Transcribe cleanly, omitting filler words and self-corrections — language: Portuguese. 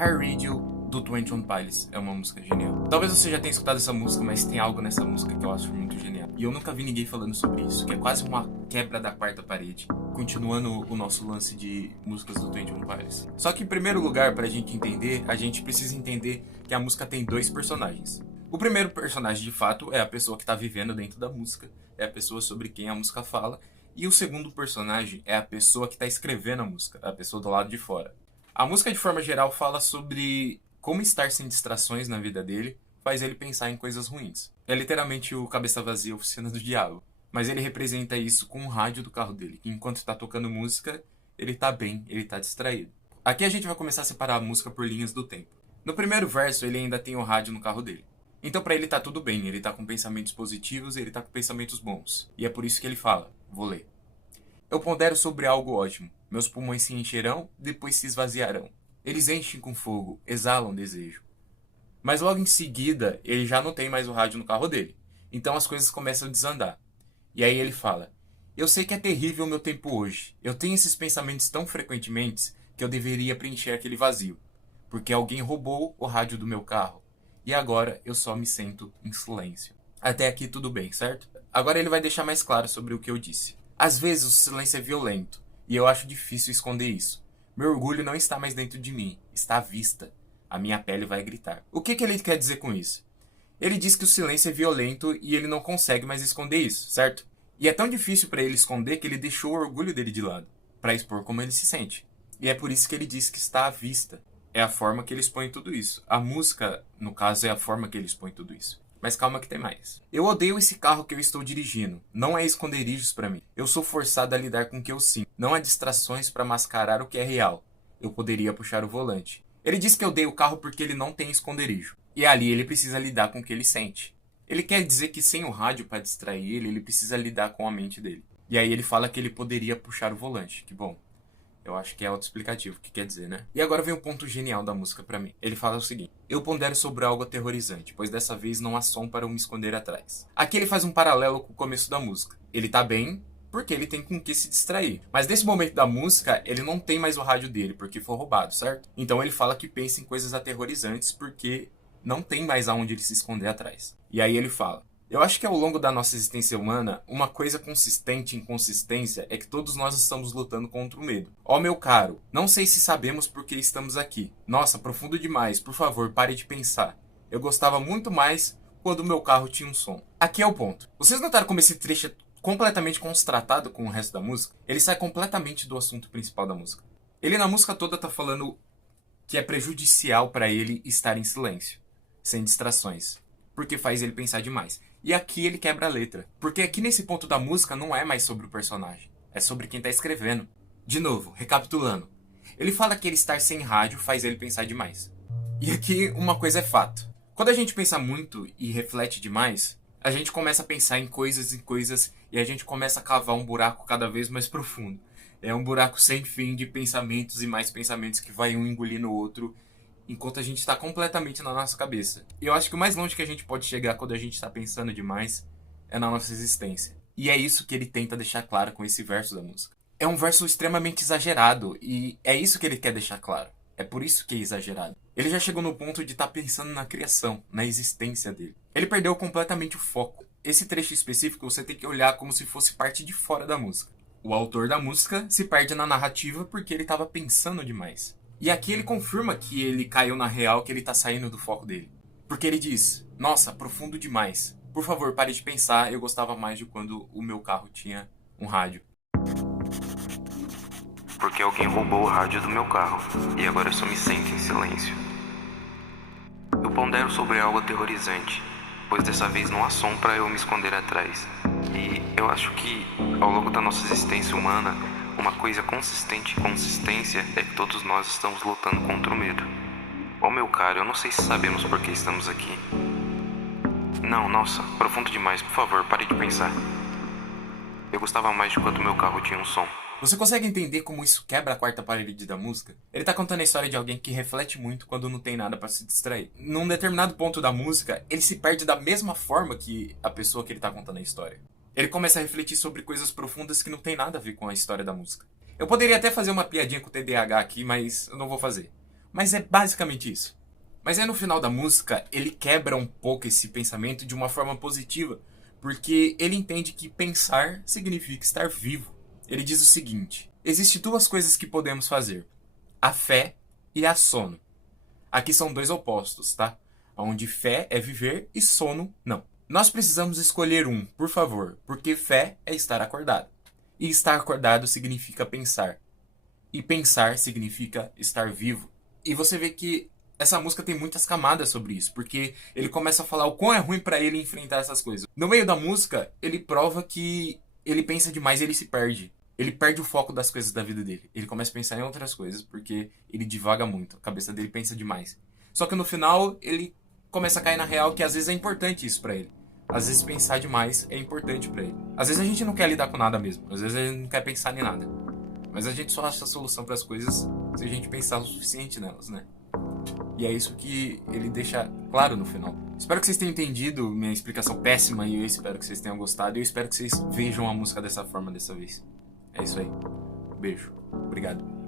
Car Radio do 21 Pilots é uma música genial. Talvez você já tenha escutado essa música, mas tem algo nessa música que eu acho muito genial. E eu nunca vi ninguém falando sobre isso, que é quase uma quebra da quarta parede. Continuando o nosso lance de músicas do 21 Pilots. Só que em primeiro lugar, pra gente entender, a gente precisa entender que a música tem dois personagens. O primeiro personagem, de fato, é a pessoa que tá vivendo dentro da música, é a pessoa sobre quem a música fala. E o segundo personagem é a pessoa que tá escrevendo a música, a pessoa do lado de fora. A música, de forma geral, fala sobre como estar sem distrações na vida dele faz ele pensar em coisas ruins. É literalmente o cabeça vazia, oficina do diabo. Mas ele representa isso com o rádio do carro dele. Enquanto tá tocando música, ele tá bem, ele tá distraído. Aqui a gente vai começar a separar a música por linhas do tempo. No primeiro verso, ele ainda tem o rádio no carro dele. Então pra ele tá tudo bem, ele tá com pensamentos positivos, ele tá com pensamentos bons. E é por isso que ele fala, vou ler. Eu pondero sobre algo ótimo. Meus pulmões se encherão, depois se esvaziarão. Eles enchem com fogo, exalam desejo. Mas logo em seguida, ele já não tem mais o rádio no carro dele. Então as coisas começam a desandar. E aí ele fala, eu sei que é terrível o meu tempo hoje. Eu tenho esses pensamentos tão frequentemente que eu deveria preencher aquele vazio. Porque alguém roubou o rádio do meu carro. E agora eu só me sento em silêncio. Até aqui tudo bem, certo? Agora ele vai deixar mais claro sobre o que eu disse. Às vezes o silêncio é violento. E eu acho difícil esconder isso. Meu orgulho não está mais dentro de mim. Está à vista. A minha pele vai gritar. O que ele quer dizer com isso? Ele diz que o silêncio é violento e ele não consegue mais esconder isso, certo? E é tão difícil para ele esconder que ele deixou o orgulho dele de lado, para expor como ele se sente. E é por isso que ele diz que está à vista. É a forma que ele expõe tudo isso. A música, no caso, é a forma que ele expõe tudo isso. Mas calma que tem mais. Eu odeio esse carro que eu estou dirigindo. Não há esconderijos para mim. Eu sou forçado a lidar com o que eu sinto. Não há distrações para mascarar o que é real. Eu poderia puxar o volante. Ele diz que odeia o carro porque ele não tem esconderijo. E ali ele precisa lidar com o que ele sente. Ele quer dizer que sem o rádio para distrair ele, ele precisa lidar com a mente dele. E aí ele fala que ele poderia puxar o volante. Que bom. Eu acho que é autoexplicativo o que quer dizer, né? E agora vem o ponto genial da música pra mim. Ele fala o seguinte. Eu pondero sobre algo aterrorizante, pois dessa vez não há som para eu me esconder atrás. Aqui ele faz um paralelo com o começo da música. Ele tá bem porque ele tem com que se distrair. Mas nesse momento da música, ele não tem mais o rádio dele, porque foi roubado, certo? Então ele fala que pensa em coisas aterrorizantes porque não tem mais aonde ele se esconder atrás. E aí ele fala. Eu acho que ao longo da nossa existência humana, uma coisa consistente em consistência é que todos nós estamos lutando contra o medo. Ó meu caro, não sei se sabemos por que estamos aqui. Nossa, profundo demais, por favor, pare de pensar. Eu gostava muito mais quando o meu carro tinha um som. Aqui é o ponto. Vocês notaram como esse trecho é completamente constratado com o resto da música? Ele sai completamente do assunto principal da música. Ele na música toda tá falando que é prejudicial para ele estar em silêncio, sem distrações, porque faz ele pensar demais. E aqui ele quebra a letra. Porque aqui nesse ponto da música não é mais sobre o personagem. É sobre quem tá escrevendo. De novo, recapitulando. Ele fala que ele estar sem rádio faz ele pensar demais. E aqui uma coisa é fato. Quando a gente pensa muito e reflete demais, a gente começa a pensar em coisas e a gente começa a cavar um buraco cada vez mais profundo. É um buraco sem fim de pensamentos e mais pensamentos que vai um engolindo o outro, enquanto a gente está completamente na nossa cabeça. E eu acho que o mais longe que a gente pode chegar quando a gente está pensando demais é na nossa existência. E é isso que ele tenta deixar claro com esse verso da música. É um verso extremamente exagerado e é isso que ele quer deixar claro. É por isso que é exagerado. Ele já chegou no ponto de estar pensando na criação, na existência dele. Ele perdeu completamente o foco. Esse trecho específico você tem que olhar como se fosse parte de fora da música. O autor da música se perde na narrativa porque ele estava pensando demais. E aqui ele confirma que ele caiu na real, que ele tá saindo do foco dele. Porque ele diz, nossa, profundo demais. Por favor, pare de pensar, eu gostava mais de quando o meu carro tinha um rádio. Porque alguém roubou o rádio do meu carro, e agora eu só me sento em silêncio. Eu pondero sobre algo aterrorizante, pois dessa vez não há som para eu me esconder atrás. E eu acho que, ao longo da nossa existência humana, uma coisa consistente em consistência é que todos nós estamos lutando contra o medo. Oh meu caro, eu não sei se sabemos por que estamos aqui. Não, nossa, profundo demais, por favor, pare de pensar. Eu gostava mais de quando meu carro tinha um som. Você consegue entender como isso quebra a quarta parede da música? Ele tá contando a história de alguém que reflete muito quando não tem nada pra se distrair. Num determinado ponto da música, ele se perde da mesma forma que a pessoa que ele tá contando a história. Ele começa a refletir sobre coisas profundas que não tem nada a ver com a história da música. Eu poderia até fazer uma piadinha com o TDAH aqui, mas eu não vou fazer. Mas é basicamente isso. Mas aí no final da música, ele quebra um pouco esse pensamento de uma forma positiva, porque ele entende que pensar significa estar vivo. Ele diz o seguinte: existem duas coisas que podemos fazer: a fé e a sono. Aqui são dois opostos, tá? Onde fé é viver e sono não. Nós precisamos escolher um, por favor, porque fé é estar acordado. E estar acordado significa pensar. E pensar significa estar vivo. E você vê que essa música tem muitas camadas sobre isso, porque ele começa a falar o quão é ruim pra ele enfrentar essas coisas. No meio da música, ele prova que ele pensa demais e ele se perde. Ele perde o foco das coisas da vida dele. Ele começa a pensar em outras coisas, porque ele divaga muito. A cabeça dele pensa demais. Só que no final, ele começa a cair na real que às vezes é importante isso pra ele. Às vezes pensar demais é importante pra ele. Às vezes a gente não quer lidar com nada mesmo. Às vezes a gente não quer pensar em nada. Mas a gente só acha a solução para as coisas se a gente pensar o suficiente nelas, né? E é isso que ele deixa claro no final. Espero que vocês tenham entendido minha explicação péssima e eu espero que vocês tenham gostado. E eu espero que vocês vejam a música dessa forma dessa vez. É isso aí. Beijo. Obrigado.